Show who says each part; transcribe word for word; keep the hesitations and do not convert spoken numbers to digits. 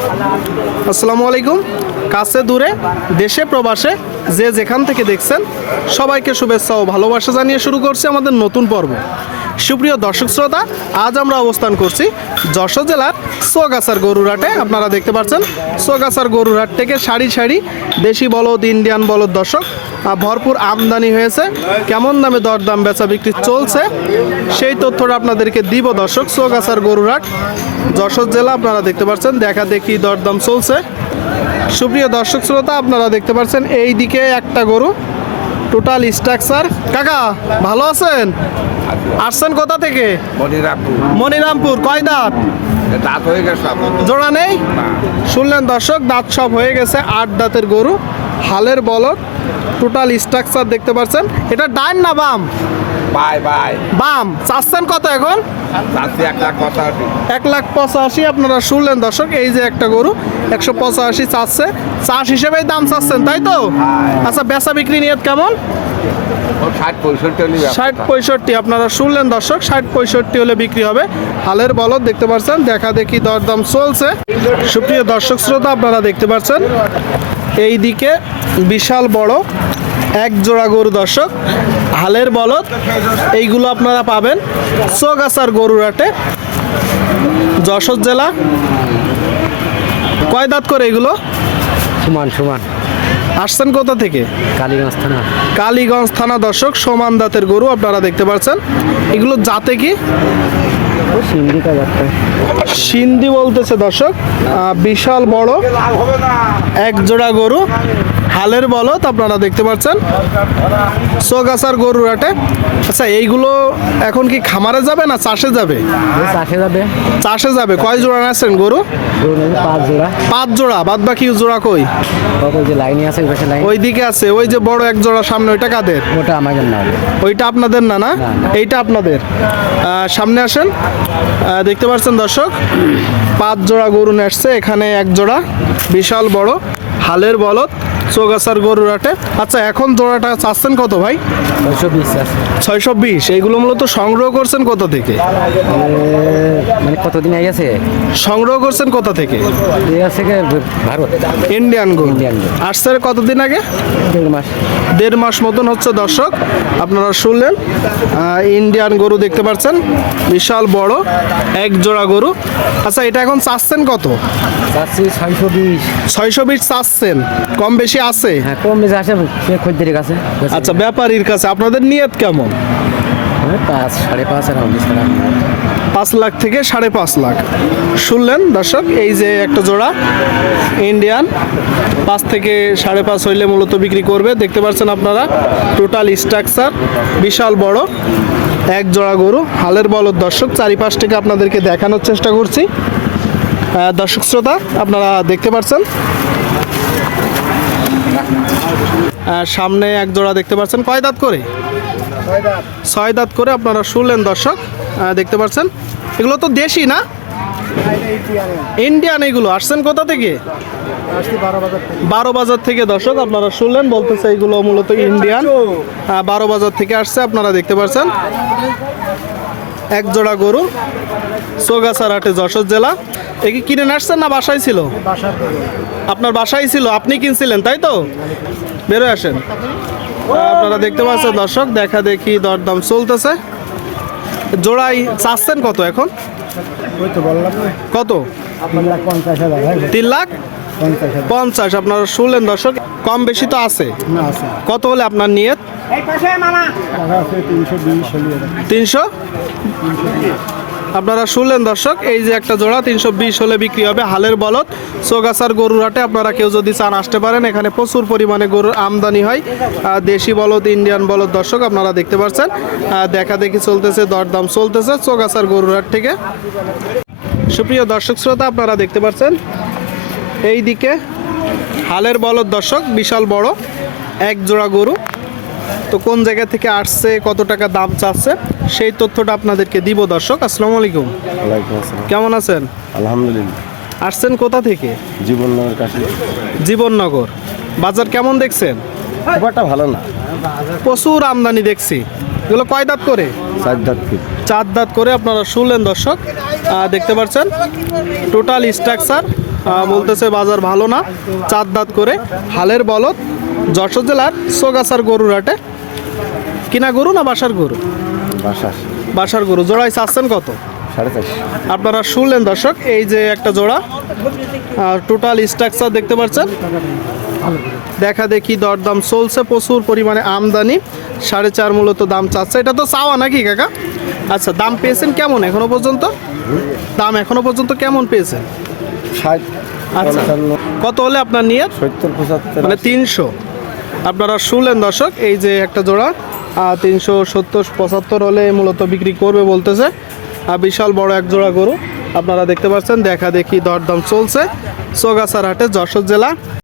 Speaker 1: আসসালামু আলাইকুম। কাছে দূরে দেশে প্রবাসে যে যেখান থেকে দেখছেন সবাইকে শুভেচ্ছা ও ভালোবাসা জানিয়ে শুরু করছি আমাদের নতুন পর্ব। সুপ্রিয় দর্শক শ্রোতা, আজ আমরা অবস্থান করছি যশোর জেলার সোগাছার গরুরহাটে। আপনারা দেখতে পাচ্ছেন সোগাছার গরুরহাট থেকে সারি সারি দেশি বলদ, ইন্ডিয়ান বলদ দর্শক ভরপুর আমদানি হয়েছে। কেমন দামে দরদাম বেচা বিক্রি চলছে সেই তথ্যটা আপনাদেরকে দিব দর্শক। সোগাছার গরুরহাট যশোর জেলা, আপনারা দেখতে পাচ্ছেন দেখা দেখি দরদাম চলছে। সুপ্রিয় দর্শক শ্রোতা, আপনারা দেখতে পাচ্ছেন এই দিকে একটা গরু টোটাল স্ট্রাকচার। কাকা ভালো আছেন? আসছেন কোথা থেকে?
Speaker 2: মনিরামপুর।
Speaker 1: মনিরামপুর। কয় দাঁত?
Speaker 2: দাঁত হয়ে গেছে,
Speaker 1: জোড়া নেই। শুনলেন দর্শক, দাঁত সব হয়ে গেছে। আট দাঁতের গরু, হালের বলদ, টোটাল স্ট্রাকচার দেখতে পাচ্ছেন। এটা ডান না বাম?
Speaker 2: বাই বাই
Speaker 1: বাম। চাচ্ছেন কত এখন?
Speaker 2: চাচ্ছি এক লাখ পঁচাশি।
Speaker 1: এক লাখ পঁচাশি। আপনারা শুনলেন দর্শক, এই যে একটা গরু একশো পঁচাশি চাচ্ছে। চাষ হিসেবেই দাম চাচ্ছেন তাই তো? আচ্ছা, বেচা বিক্রি নিয়ত কেমন?
Speaker 2: ষাট পঁয়ষট্টি হলে
Speaker 1: ষাট পঁয়ষট্টি। আপনারা শুনলেন দর্শক, ষাট পঁয়ষট্টি হলে বিক্রি হবে। হালের বলদ দেখতে পাচ্ছেন, দেখা দেখি দরদাম চলছে। সুপ্রিয় দর্শক শ্রোতা, আপনারা দেখতে পাচ্ছেন এই দিকে বিশাল বড় এক জোড়া গরু দর্শক, হালের বলদ। এইগুলো আপনারা পাবেন সোগাছার গরুরহাটে, যশোর জেলা। কয় দাঁত করে এগুলো?
Speaker 3: সমান সমান।
Speaker 1: আসছেন কোথা থেকে?
Speaker 3: কালীগঞ্জ থানা।
Speaker 1: কালীগঞ্জ থানা দর্শক, সমান দাঁতের গরু আপনারা দেখতে পাচ্ছেন। এগুলো জাতে কি?
Speaker 3: সিন্ধিকা যাচ্ছে।
Speaker 1: সিন্ধি বলতেছে দর্শক। আহ, বিশাল বড় এক জোড়া গরু, হালের বলদ আপনারা দেখতে পাচ্ছেন সোগাছার গরুরহাটে। আচ্ছা, এইগুলো এখন কি খামারে যাবে না চাষে যাবে?
Speaker 3: চাষে যাবে।
Speaker 1: চাষে যাবে। কয় জোড়া আছেন গরু?
Speaker 3: পাঁচ জোড়া।
Speaker 1: পাঁচ জোড়া। বাদ বাকি জোড়া কই?
Speaker 3: ওই যে লাইনে আছে, ওই পাশে লাইন।
Speaker 1: ওই দিকে আছে। ওই যে বড় এক জোড়া সামনে, ওইটা কাদের?
Speaker 3: ওটা আমাদের না।
Speaker 1: ওইটা আপনাদের না? না, এইটা আপনাদের। আহ, সামনে আসেন। আহ, দেখতে পাচ্ছেন দর্শক, পাঁচ জোড়া গরু নিয়ে আসছে। এখানে এক জোড়া বিশাল বড় হালের বলদ সোগাছার গরুরহাটে। আচ্ছা, এখন জোড়াটা চাচ্ছেন কত ভাই?
Speaker 3: ছয়শো বিশ আছে।
Speaker 1: ছয়শো বিশ। এইগুলো মূলত সংগ্রহ করছেন কোথা থেকে?
Speaker 3: মানে কতদিন আগে আছে?
Speaker 1: সংগ্রহ করছেন কোথা থেকে?
Speaker 3: এই আছে কি ভারত।
Speaker 1: ইন্ডিয়ান গরু।
Speaker 3: ইন্ডিয়ান গরু।
Speaker 1: আসছে কতদিন আগে?
Speaker 3: দেড় মাস।
Speaker 1: দেড় মাস মতন হচ্ছে দর্শক। আপনারা শুনলেন, আহ, ইন্ডিয়ান গরু দেখতে পাচ্ছেন, বিশাল বড় এক জোড়া গরু। আচ্ছা, এটা এখন চাচ্ছেন কত?
Speaker 3: চাচ্ছি ছয়শো বিশ।
Speaker 1: ছয়শো বিশ চাচ্ছেন। কম বেশি আছে?
Speaker 3: হ্যাঁ, কম বেশি আসে সে খদ্দের কাছে।
Speaker 1: আচ্ছা, ব্যাপারীর কাছে। আপনাদের নিয়ত কেমন?
Speaker 3: পাঁচ সাড়ে পাঁচ আর বিশ টাকা।
Speaker 1: পাঁচ লাখ থেকে সাড়ে পাঁচ লাখ। শুনলেন দর্শক, এই যে একটা জোড়া ইন্ডিয়ান, পাঁচ থেকে সাড়ে পাঁচ হইলে মূলত বিক্রি করবে। দেখতে পাচ্ছেন আপনারা টোটাল স্ট্রাকচার, বিশাল বড় এক জোড়া গরু, হালের বলদ দর্শক। চারিপাশ থেকে আপনাদেরকে দেখানোর চেষ্টা করছি। আহ, দর্শক শ্রোতা, আপনারা দেখতে পাচ্ছেন আহ, সামনে এক জোড়া দেখতে পাচ্ছেন। কয় দাঁত করে? ছয় দাঁত করে। আপনারা শুনলেন দর্শক, আহ, দেখতে পাচ্ছেন। এগুলো তো দেশি না? ইন্ডিয়ান। এগুলো আসছেন কোথা থেকে? বারো বাজার থেকে দর্শক। আপনারা শুনলেন, বলতেছে এইগুলো মূলত ইন্ডিয়ান, আহ, বারো বাজার থেকে আসছে। আপনারা দেখতে পাচ্ছেন এক জোড়া গরু সোগাছার হাটে, যশোর জেলা। এ কি কিনে আসছেন না বাসায় ছিল? আপনার বাসায় ছিল, আপনি কিনছিলেন তাই তো? বেরোয় আসেন। আপনারা দেখতে পাচ্ছেন দর্শক, দেখা দেখি দরদাম চলতেছে। জোড়াই চাচ্ছেন কত এখন? কত? তিন লাখ পঞ্চাশ। আপনারা শুনলেন দর্শক, কম বেশি তো আছে। কত হলে আপনার নিয়ত? তিনশো। আপনারা শুনলেন দর্শক, এই যে একটা জোড়া তিনশো বিশ হলে বিক্রি হবে। হালের বলদ সোগাছার গরুরহাটে। আপনারা কেউ যদি চান আসতে পারেন, এখানে প্রচুর পরিমাণে গরুর আমদানি হয়। আহ, দেশি বলদ, ইন্ডিয়ান বলদ দর্শক আপনারা দেখতে পাচ্ছেন। আহ, দেখা দেখি চলতেছে, দরদাম চলতেছে সোগাছার গরুরহাট থেকে। সুপ্রিয় দর্শক শ্রোতা, আপনারা দেখতে পাচ্ছেন এই দিকে হালের বলদ দর্শক, বিশাল বড় এক জোড়া গরু। তো কোন জায়গা থেকে আসছে, কত টাকা দাম চাচ্ছে সেই তথ্যটা আপনাদেরকে দিব দর্শক। আসসালামু আলাইকুম। কেমন আছেন?
Speaker 4: আলহামদুলিল্লাহ।
Speaker 1: আসছেন কোথা থেকে?
Speaker 4: জীবননগর কাছে।
Speaker 1: জীবননগর। বাজার কেমন দেখছেন?
Speaker 4: খুব একটা ভালো না।
Speaker 1: প্রচুর আমদানি দেখছি। এগুলো কয় দাঁত করে?
Speaker 4: চার দাঁত।
Speaker 1: চার দাঁত করে। আপনারা শুনলেন দর্শক, আহ, দেখতে পাচ্ছেন টোটাল স্ট্রাকচার আহ, বলতেছে বাজার ভালো না, চার দাঁত করে হালের বলদ, যশোর জেলার সোগাছার গরুর হাটে। কিনা গরু না বাসার গরু?
Speaker 4: বাসা
Speaker 1: বাসার গরু। জোড়ায় চাচ্ছেন কত?
Speaker 4: সাড়ে চারশো।
Speaker 1: আপনারা শুনলেন দর্শক, এই যে একটা জোড়া, টোটাল স্ট্রাকচার দেখতে পাচ্ছেন। দেখা দেখি দরদাম চলছে, প্রচুর পরিমাণে আমদানি। সাড়ে চার মূলত দাম চাচ্ছে। এটা তো চাওয়া নাকি কাকা? আচ্ছা, দাম পেয়েছেন কেমন এখনো পর্যন্ত? দাম এখনো পর্যন্ত কেমন পেয়েছেন?
Speaker 4: ষাট,
Speaker 1: আচ্ছা,
Speaker 4: পঞ্চান্ন,
Speaker 1: কত হলে আপনার নিয়ত?
Speaker 4: সত্তর, পঁচাত্তর।
Speaker 1: মানে তিনশো। আপনারা শুনলেন দর্শক, এই যে একটা জোড়া তিনশো সত্তর পঁচাত্তর হলে মূলত বিক্রি করবে বলতেছে। আর বিশাল বড় এক জোড়া গরু আপনারা দেখতে পাচ্ছেন। দেখা দেখি দরদাম চলছে সোগাছার হাটে, যশোর জেলা।